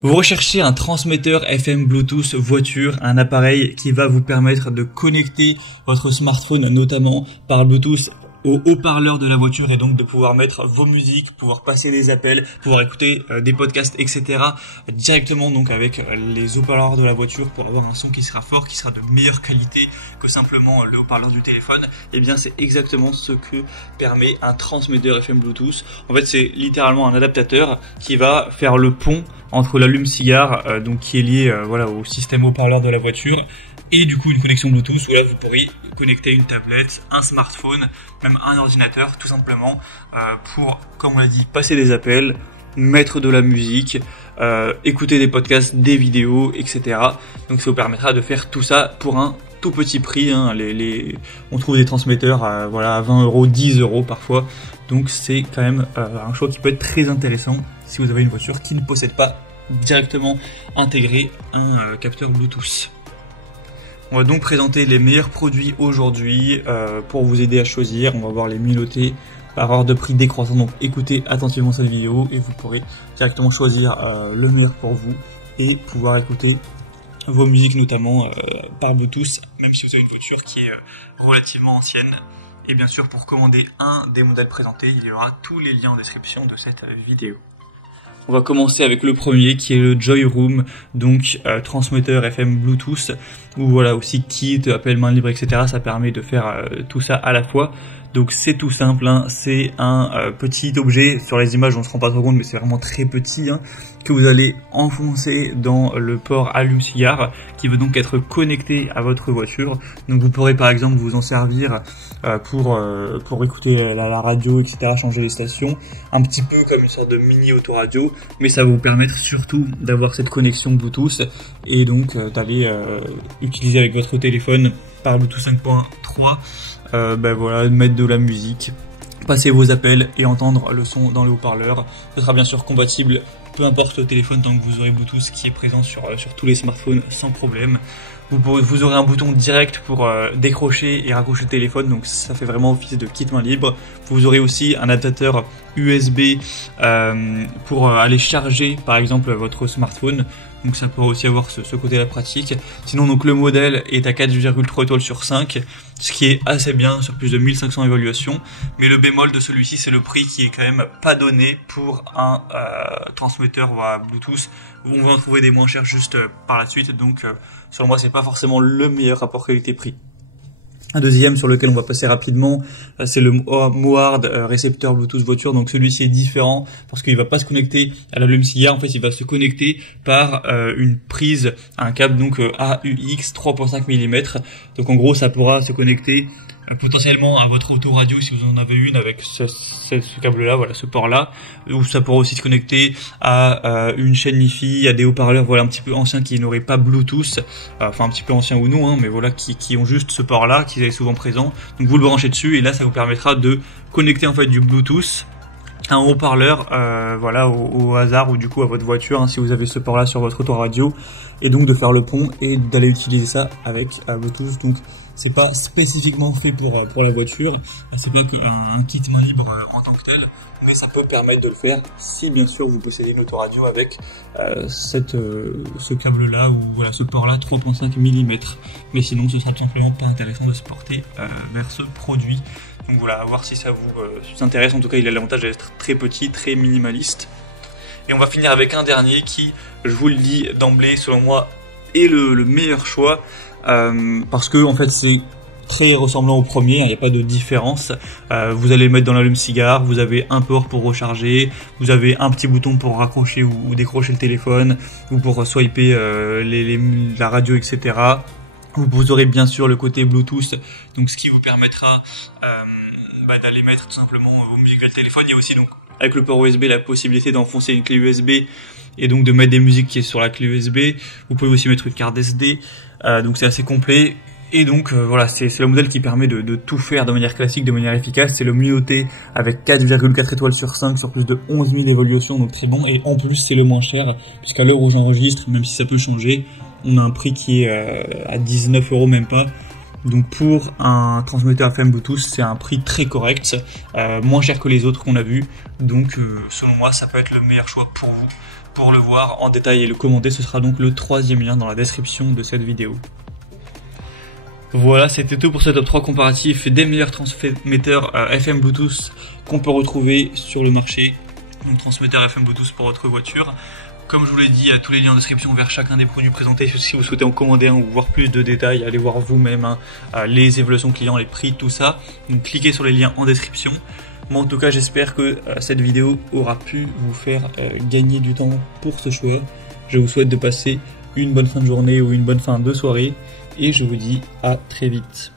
Vous recherchez un transmetteur FM Bluetooth voiture, un appareil qui va vous permettre de connecter votre smartphone notamment par Bluetooth au haut-parleur de la voiture et donc de pouvoir mettre vos musiques, pouvoir passer des appels, pouvoir écouter des podcasts, etc. directement donc avec les haut-parleurs de la voiture pour avoir un son qui sera fort, qui sera de meilleure qualité que simplement le haut-parleur du téléphone. Et bien c'est exactement ce que permet un transmetteur FM Bluetooth. En fait c'est littéralement un adaptateur qui va faire le pont entre l'allume-cigare donc qui est lié au système haut-parleur de la voiture et du coup une connexion Bluetooth où là vous pourrez connecter une tablette, un smartphone, même un ordinateur tout simplement pour, comme on l'a dit, passer des appels, mettre de la musique, écouter des podcasts, des vidéos, etc. Donc ça vous permettra de faire tout ça pour un tout petit prix. On trouve des transmetteurs à 20 €, 10 € parfois. Donc c'est quand même un choix qui peut être très intéressant si vous avez une voiture qui ne possède pas directement intégré un capteur Bluetooth. On va donc présenter les meilleurs produits aujourd'hui pour vous aider à choisir. On va voir les mieux par ordre de prix décroissant. Donc écoutez attentivement cette vidéo et vous pourrez directement choisir le meilleur pour vous et pouvoir écouter vos musiques notamment par Bluetooth, même si vous avez une voiture qui est relativement ancienne. Et bien sûr, pour commander un des modèles présentés, il y aura tous les liens en description de cette vidéo. On va commencer avec le premier qui est le Joy Room, donc transmetteur FM Bluetooth, ou voilà aussi kit, appel main libre, etc. Ça permet de faire tout ça à la fois. Donc c'est tout simple, c'est un petit objet, sur les images on se rend pas trop compte mais c'est vraiment très petit, que vous allez enfoncer dans le port allume-cigare qui va donc être connecté à votre voiture. Donc vous pourrez par exemple vous en servir pour écouter la radio, etc., changer les stations, un petit peu comme une sorte de mini autoradio, mais ça va vous permettre surtout d'avoir cette connexion Bluetooth et donc d'aller utiliser avec votre téléphone par Bluetooth 5.3 mettre de la musique, passer vos appels et entendre le son dans le haut-parleur. Ce sera bien sûr compatible, peu importe le téléphone, tant que vous aurez Bluetooth qui est présent sur tous les smartphones sans problème. Vous aurez un bouton direct pour décrocher et raccrocher le téléphone, donc ça fait vraiment office de kit main libre. Vous aurez aussi un adaptateur USB pour aller charger par exemple votre smartphone. Donc ça peut aussi avoir ce côté-là pratique. Sinon donc le modèle est à 4,3 étoiles sur 5, ce qui est assez bien sur plus de 1500 évaluations. Mais le bémol de celui-ci c'est le prix qui est quand même pas donné pour un transmetteur Bluetooth. On va en trouver des moins chers juste par la suite, donc selon moi c'est pas forcément le meilleur rapport qualité-prix. Un deuxième sur lequel on va passer rapidement, c'est le Mohard récepteur Bluetooth voiture. Donc celui-ci est différent parce qu'il va pas se connecter à l'allume-cigare. En fait, il va se connecter par une prise, un câble donc AUX 3.5 mm. Donc en gros, ça pourra se connecter potentiellement à votre autoradio si vous en avez une avec ce câble-là, ce port-là, ou ça pourra aussi se connecter à une chaîne Wi-Fi, à des haut-parleurs un petit peu anciens qui n'auraient pas Bluetooth, enfin un petit peu anciens ou non, mais qui ont juste ce port-là, qui est souvent présent. Donc vous le branchez dessus et là ça vous permettra de connecter en fait du Bluetooth à un haut-parleur au hasard ou du coup à votre voiture si vous avez ce port-là sur votre autoradio, et donc de faire le pont et d'aller utiliser ça avec Bluetooth. Donc c'est pas spécifiquement fait pour la voiture, c'est pas un kit main libre en tant que tel, mais ça peut permettre de le faire si bien sûr vous possédez une autoradio avec ce câble là ou ce port là 3.5 mm. Mais sinon ce sera tout simplement pas intéressant de se porter vers ce produit. Donc voilà, à voir si ça vous intéresse. En tout cas il a l'avantage d'être très petit, très minimaliste. Et on va finir avec un dernier qui, je vous le dis d'emblée, selon moi est le meilleur choix. Parce que en fait c'est très ressemblant au premier, il n'y a pas de différence. Vous allez le mettre dans l'allume-cigare, vous avez un port pour recharger, vous avez un petit bouton pour raccrocher ou décrocher le téléphone, ou pour swiper la radio, etc. Vous aurez bien sûr le côté Bluetooth, donc ce qui vous permettra d'aller mettre tout simplement vos musiques vers le téléphone. Il y a aussi donc avec le port USB la possibilité d'enfoncer une clé USB et donc de mettre des musiques qui est sur la clé USB. Vous pouvez aussi mettre une carte SD, donc c'est assez complet. Et donc c'est le modèle qui permet de tout faire de manière classique, de manière efficace. C'est le mieux noté avec 4,4 étoiles sur 5 sur plus de 11 000 évaluations, donc très bon. Et en plus c'est le moins cher, puisqu'à l'heure où j'enregistre, même si ça peut changer, on a un prix qui est à 19 € même pas. Donc pour un transmetteur FM Bluetooth, c'est un prix très correct, moins cher que les autres qu'on a vus. Donc selon moi, ça peut être le meilleur choix pour vous pour le voir en détail et le commenter, ce sera donc le 3e lien dans la description de cette vidéo. Voilà, c'était tout pour ce top 3 comparatif des meilleurs transmetteurs FM Bluetooth qu'on peut retrouver sur le marché. Donc transmetteur FM Bluetooth pour votre voiture. Comme je vous l'ai dit, tous les liens en description vers chacun des produits présentés. Si vous souhaitez en commander un ou voir plus de détails, allez voir vous-même les évaluations clients, les prix, tout ça. Donc cliquez sur les liens en description. Moi en tout cas, j'espère que cette vidéo aura pu vous faire gagner du temps pour ce choix. Je vous souhaite de passer une bonne fin de journée ou une bonne fin de soirée. Et je vous dis à très vite.